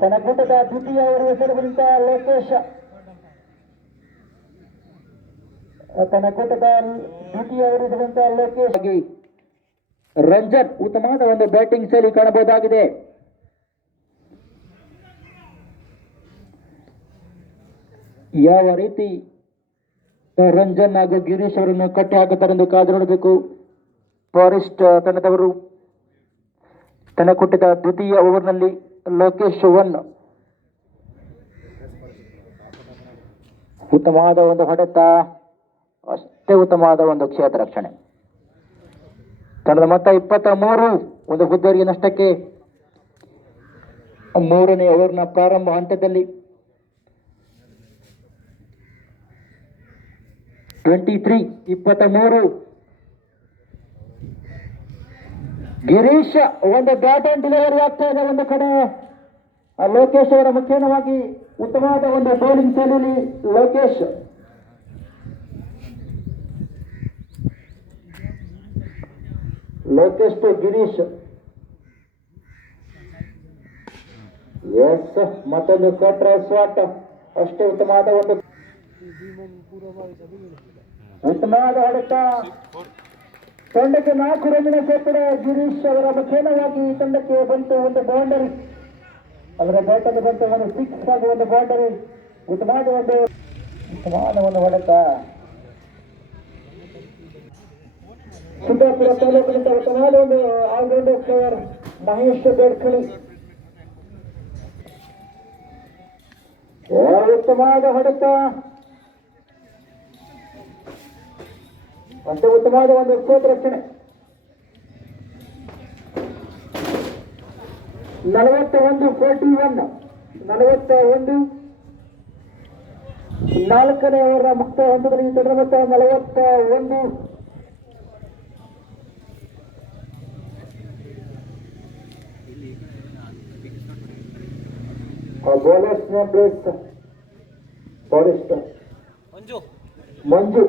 ತನ್ನ ಕೂಟದ ದ್ವಿತೀಯ ಓವರ್ ಹೆಸರುಗಳಿಂದ ಲೋಕೇಶ್ ತನ್ನ ಕೂಟದ ದ್ವಿತೀಯ ಓವರ್ ಹೆಸರುಗಳಿಂದ ಲೋಕೇಶ್ ರಂಜನ್ ಉತ್ತಮವಾದ ಒಂದು ಬ್ಯಾಟಿಂಗ್ ಶೈಲಿ ಕಾಣಬಹುದಾಗಿದೆ. ಯಾವ ರೀತಿ ರಂಜನ್ ಹಾಗೂ ಗಿರೀಶ್ ಅವರನ್ನು ಕಟ್ಟಿ ಹಾಕುತ್ತಾರೆ ಎಂದು ಕಾದು ನೋಡಬೇಕು. ಫಾರೆಸ್ಟ್ ತಂಡದವರು ತನ್ನ ಕೊಟ್ಟಿದ್ದ ದ್ವಿತೀಯ ಓವರ್ನಲ್ಲಿ ಲೋಕೇಶ್ 1 ಉತ್ತಮವಾದ ಒಂದು ಹೊಡೆತ, ಅಷ್ಟೇ ಉತ್ತಮವಾದ ಒಂದು ಕ್ಷೇತ್ರ ರಕ್ಷಣೆ. ತಂಡದ ಮೊತ್ತ 23 ಒಂದು ಹುದ್ದೆರಿಗೆ ನಷ್ಟಕ್ಕೆ. ಮೂರನೇ ಓವರ್ನ ಪ್ರಾರಂಭ ಹಂತದಲ್ಲಿ 23 ಗಿರೀಶ್ ಒಂದು ಬ್ಯಾಟ್ ಅಂಡ್ ಡೆಲಿವರಿ ಆಗ್ತಾ ಇದೆ. ಒಂದು ಕಡೆ ಲೋಕೇಶ್ ಅವರ ಮುಖ್ಯವಾಗಿ ಉತ್ತಮವಾದ ಒಂದು ಬೌಲಿಂಗ್ ಶೈಲಿಯಲ್ಲಿ ಲೋಕೇಶ್ ಟು ಗಿರೀಶ್. ಎಸ್, ಮತ್ತೊಂದು ಕಟ್ ಸ್ವಾಟ್, ಅಷ್ಟೇ ಉತ್ತಮವಾದ ಹೊಡೆತ. ತಂಡಕ್ಕೆ 4 ರನ್ನಿನ ಸೇರ್ಪಡ. ಗಿರೀಶ್ ಅವರ ಮುಖೇನವಾಗಿ ತಂಡಕ್ಕೆ ಬಂತು ಒಂದು ಬೌಂಡರಿ, ಅದರ ಬ್ಯಾಟಲ್ಲಿ ಬಂತು ಒಂದು 6 ಆಗಿ ಒಂದು ಬೌಂಡರಿ. ಉತ್ತಮವಾದ ಒಂದು ಹೊಡೆತ. ಸಿದ್ದಾಪುರ ತಾಲೂಕಿನಿಂದ ಉತ್ತಮವಾದ ಒಂದು ಆಲ್ರೌಂಡರ್ ಪ್ಲೇಯರ್ ಮಹೇಶ್ ಬೇಡ್ಕಳಿ. ಉತ್ತಮವಾದ ಹೊಡೆತ, ಮತ್ತೆ ಉತ್ತಮವಾದ ಒಂದು ಕ್ಷೇತ್ರ ರಕ್ಷಣೆ. 41-41 4ನೇ ಓವರ್ ಮುಕ್ತ ಹಂತದಲ್ಲಿ ತಂಡ ಮೊತ್ತ 41. ಬೌಲರ್ಸ್ ನ ಪ್ಲೇಸ್ ಫಾರೆಸ್ಟ್ ಮಂಜು